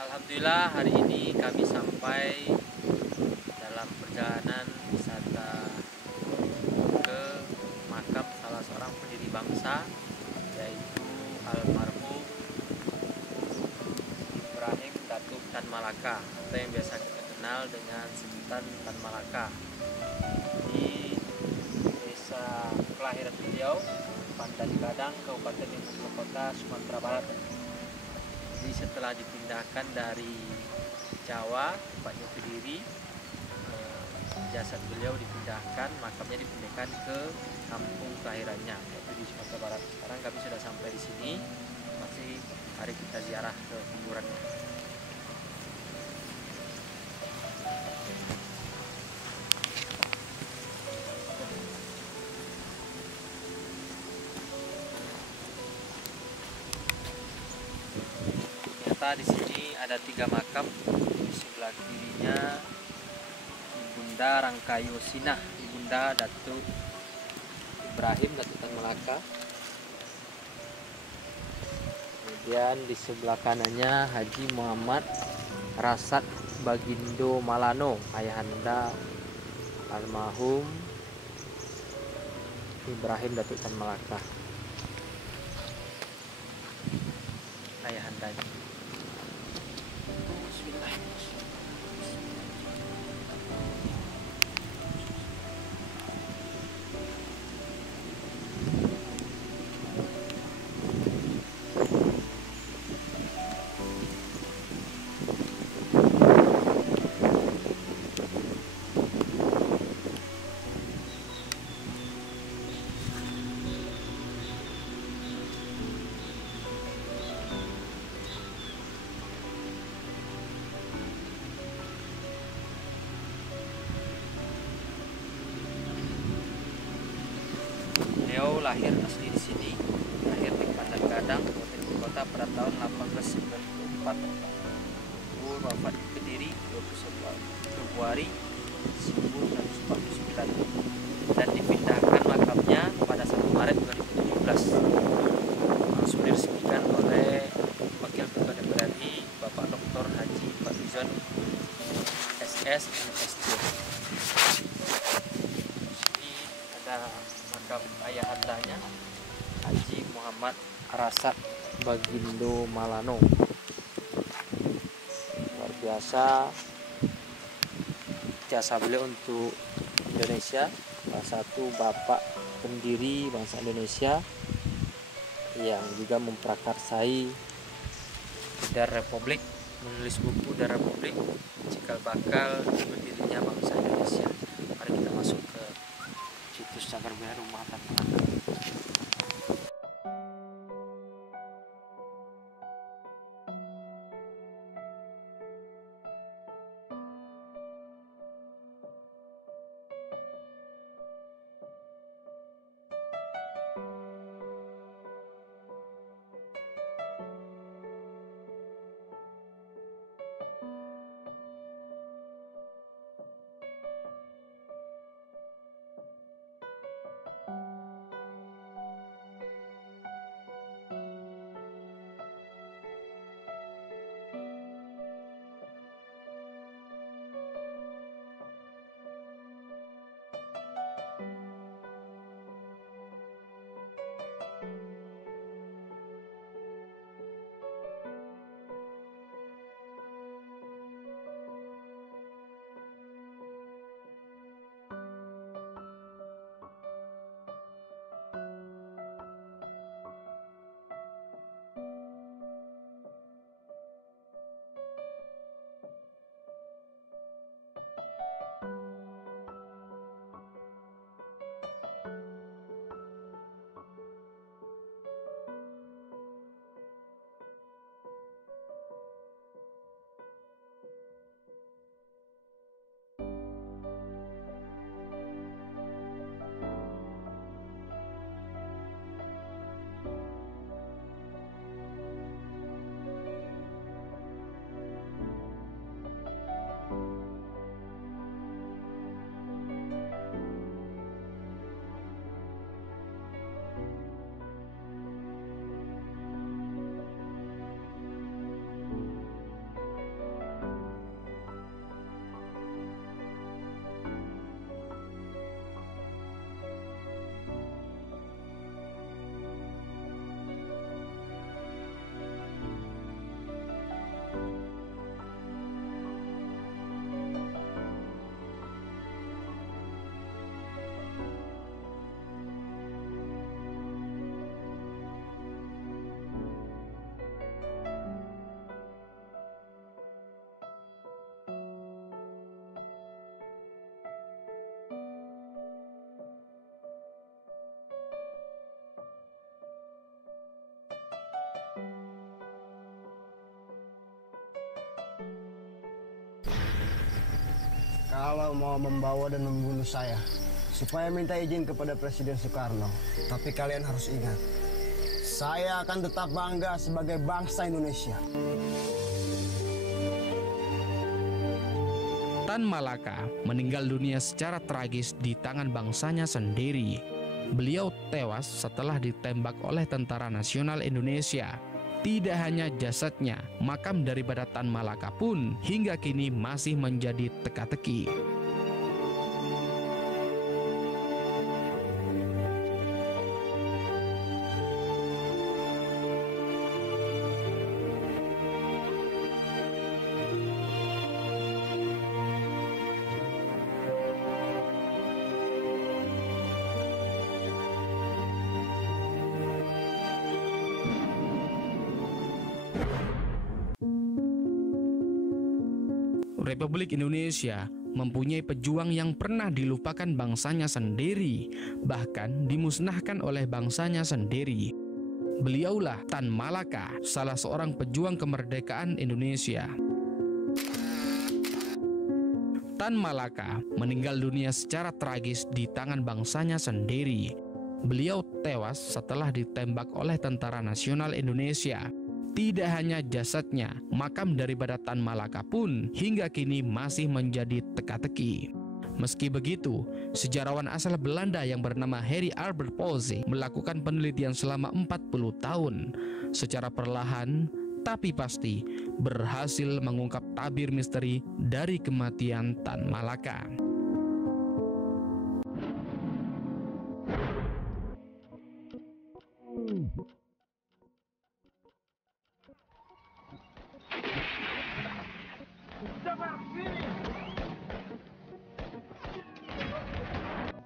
Alhamdulillah hari ini kami sampai dalam perjalanan wisata ke makam salah seorang pendiri bangsa, yaitu almarhum Ibrahim Datuk Tan Malaka, atau yang biasa kita kenal dengan sebutan Tan Malaka, di desa kelahiran beliau, Pandan Gadang, Kabupaten Ibu Kota, Sumatera Barat. Jadi setelah dipindahkan dari Jawa, tempatnya Kediri, jasad beliau dipindahkan, makamnya dipindahkan ke kampung kelahirannya, yaitu di Sumatera Barat. Sekarang kami sudah sampai di sini, masih hari kita ziarah ke kuburannya. Ternyata di sini ada 3 makam. Di sebelah kirinya Ibunda Rangkayo Sinah, Ibunda Datuk Ibrahim Datuk Tan Malaka. Kemudian di sebelah kanannya Haji Muhammad Rasat Bagindo Malano, ayahanda almarhum Ibrahim Datuk Tan Malaka, ayahandanya. Beliau lahir asli di sini, lahir di Pandan Gadang, Kabupaten Ibu Kota pada tahun 1894. Wafat di Kediri 21 Februari 1949 dan dipindahkan makamnya pada 1 Maret 2017. Langsung diresmikan oleh Wakil Ketua DPR RI Bapak Dr. Haji Fadlizon SS MSc. Ini ada makam ayahandanya Haji Muhammad Rasat Bagindo Malano. Luar biasa jasa beliau untuk Indonesia, salah satu bapak pendiri bangsa Indonesia yang juga memprakarsai Dar Republik, menulis buku Dar Republik, cikal bakal berdirinya bangsa Indonesia. Mari kita masuk ke situs cagar budaya Rumah Tan Malaka. kalau mau membawa dan membunuh saya, supaya minta izin kepada Presiden Soekarno. Tapi kalian harus ingat, saya akan tetap bangga sebagai bangsa Indonesia. Tan Malaka meninggal dunia secara tragis di tangan bangsanya sendiri. Beliau tewas setelah ditembak oleh Tentara Nasional Indonesia. Tidak hanya jasadnya, makam daripada Tan Malaka pun hingga kini masih menjadi teka-teki. Republik Indonesia mempunyai pejuang yang pernah dilupakan bangsanya sendiri, bahkan dimusnahkan oleh bangsanya sendiri. Beliaulah Tan Malaka, salah seorang pejuang kemerdekaan Indonesia. Tan Malaka meninggal dunia secara tragis di tangan bangsanya sendiri. Beliau tewas setelah ditembak oleh Tentara Nasional Indonesia. Tidak hanya jasadnya, makam daripada Tan Malaka pun hingga kini masih menjadi teka-teki. Meski begitu, sejarawan asal Belanda yang bernama Harry Albert Posey melakukan penelitian selama 40 tahun. Secara perlahan, tapi pasti, berhasil mengungkap tabir misteri dari kematian Tan Malaka.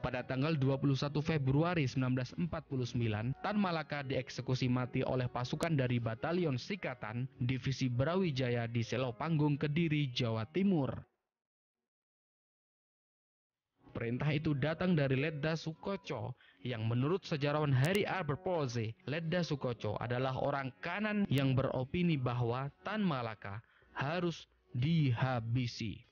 Pada tanggal 21 Februari 1949, Tan Malaka dieksekusi mati oleh pasukan dari Batalion Sikatan Divisi Brawijaya di Selopanggung, Kediri, Jawa Timur. Perintah itu datang dari Letda Sukoco, yang menurut sejarawan Harry Albert Posey, Letda Sukoco adalah orang kanan yang beropini bahwa Tan Malaka harus dihabisi.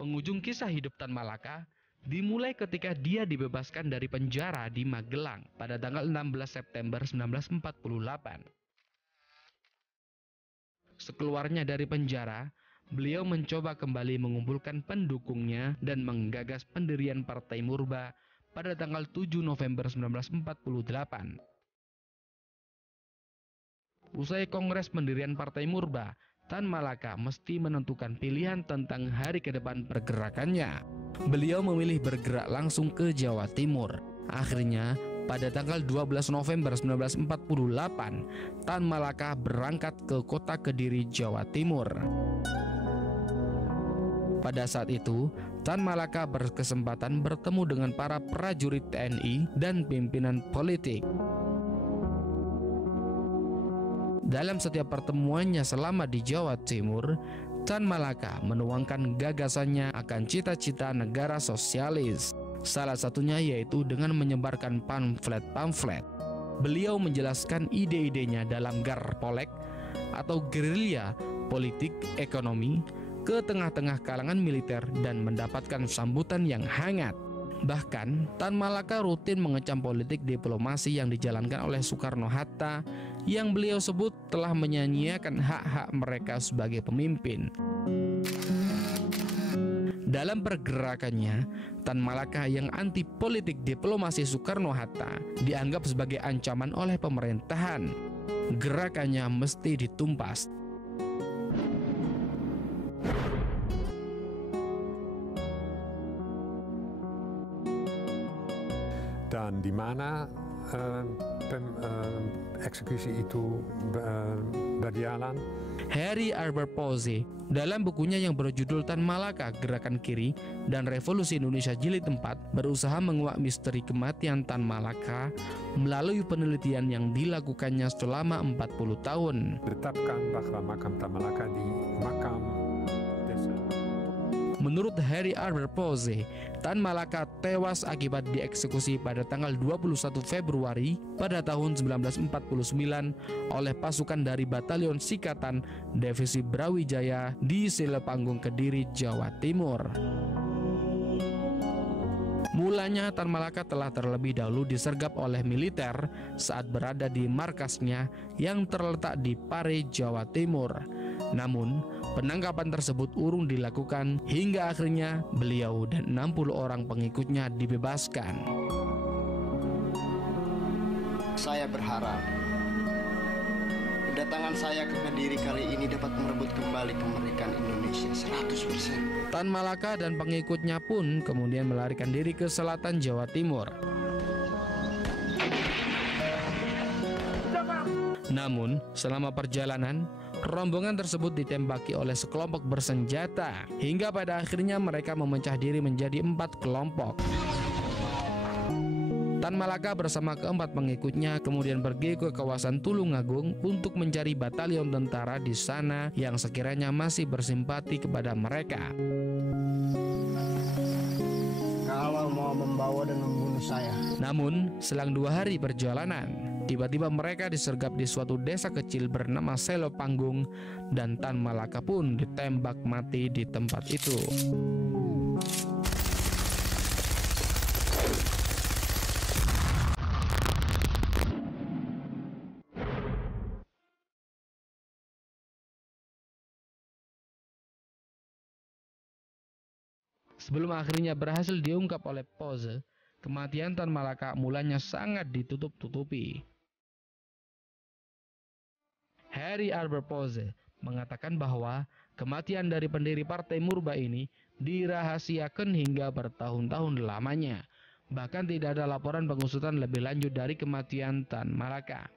Penghujung kisah hidup Tan Malaka dimulai ketika dia dibebaskan dari penjara di Magelang pada tanggal 16 September 1948. Sekeluarnya dari penjara, beliau mencoba kembali mengumpulkan pendukungnya dan menggagas pendirian Partai Murba pada tanggal 7 November 1948. Usai Kongres pendirian Partai Murba, Tan Malaka mesti menentukan pilihan tentang hari ke depan pergerakannya. Beliau memilih bergerak langsung ke Jawa Timur. Akhirnya, pada tanggal 12 November 1948, Tan Malaka berangkat ke kota Kediri, Jawa Timur. Pada saat itu, Tan Malaka berkesempatan bertemu dengan para prajurit TNI dan pimpinan politik. Dalam setiap pertemuannya selama di Jawa Timur, Tan Malaka menuangkan gagasannya akan cita-cita negara sosialis. Salah satunya yaitu dengan menyebarkan pamflet-pamflet. Beliau menjelaskan ide-idenya dalam Garpolek atau gerilya politik ekonomi ke tengah-tengah kalangan militer dan mendapatkan sambutan yang hangat. Bahkan, Tan Malaka rutin mengecam politik diplomasi yang dijalankan oleh Soekarno-Hatta yang beliau sebut telah menyanyiakan hak-hak mereka sebagai pemimpin. Dalam pergerakannya, Tan Malaka yang anti politik diplomasi Soekarno-Hatta dianggap sebagai ancaman oleh pemerintahan. Gerakannya mesti ditumpas. Dan di mana eksekusi itu berjalan? Harry Albert Posey dalam bukunya yang berjudul Tan Malaka, Gerakan Kiri dan Revolusi Indonesia Jilid 4 berusaha menguak misteri kematian Tan Malaka melalui penelitian yang dilakukannya selama 40 tahun. Ditetapkan bahwa makam Tan Malaka di makam desa. Menurut Harry Arbor Pose, Tan Malaka tewas akibat dieksekusi pada tanggal 21 Februari pada tahun 1949 oleh pasukan dari Batalion Sikatan Divisi Brawijaya di Selopanggung, Kediri, Jawa Timur. Mulanya Tan Malaka telah terlebih dahulu disergap oleh militer saat berada di markasnya yang terletak di Pare, Jawa Timur. Namun, penangkapan tersebut urung dilakukan hingga akhirnya beliau dan 60 orang pengikutnya dibebaskan. Saya berharap kedatangan saya ke Kediri kali ini dapat merebut kembali kemerdekaan Indonesia 100%. Tan Malaka dan pengikutnya pun kemudian melarikan diri ke selatan Jawa Timur. Namun, selama perjalanan, rombongan tersebut ditembaki oleh sekelompok bersenjata hingga pada akhirnya mereka memecah diri menjadi 4 kelompok. Tan Malaka bersama keempat pengikutnya kemudian pergi ke kawasan Tulungagung untuk mencari batalion tentara di sana yang sekiranya masih bersimpati kepada mereka. Kalau mau membawa dan membunuh saya. Namun, selang 2 hari perjalanan, tiba-tiba mereka disergap di suatu desa kecil bernama Selopanggung dan Tan Malaka pun ditembak mati di tempat itu. Sebelum akhirnya berhasil diungkap oleh Pose, kematian Tan Malaka mulanya sangat ditutup-tutupi. Harry Arbor Pose mengatakan bahwa kematian dari pendiri Partai Murba ini dirahasiakan hingga bertahun-tahun lamanya. Bahkan tidak ada laporan pengusutan lebih lanjut dari kematian Tan Malaka.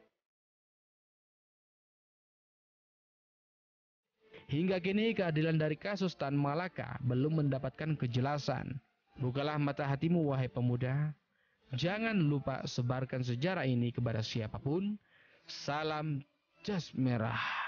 Hingga kini keadilan dari kasus Tan Malaka belum mendapatkan kejelasan. Bukalah mata hatimu wahai pemuda. Jangan lupa sebarkan sejarah ini kepada siapapun. Salam jas merah.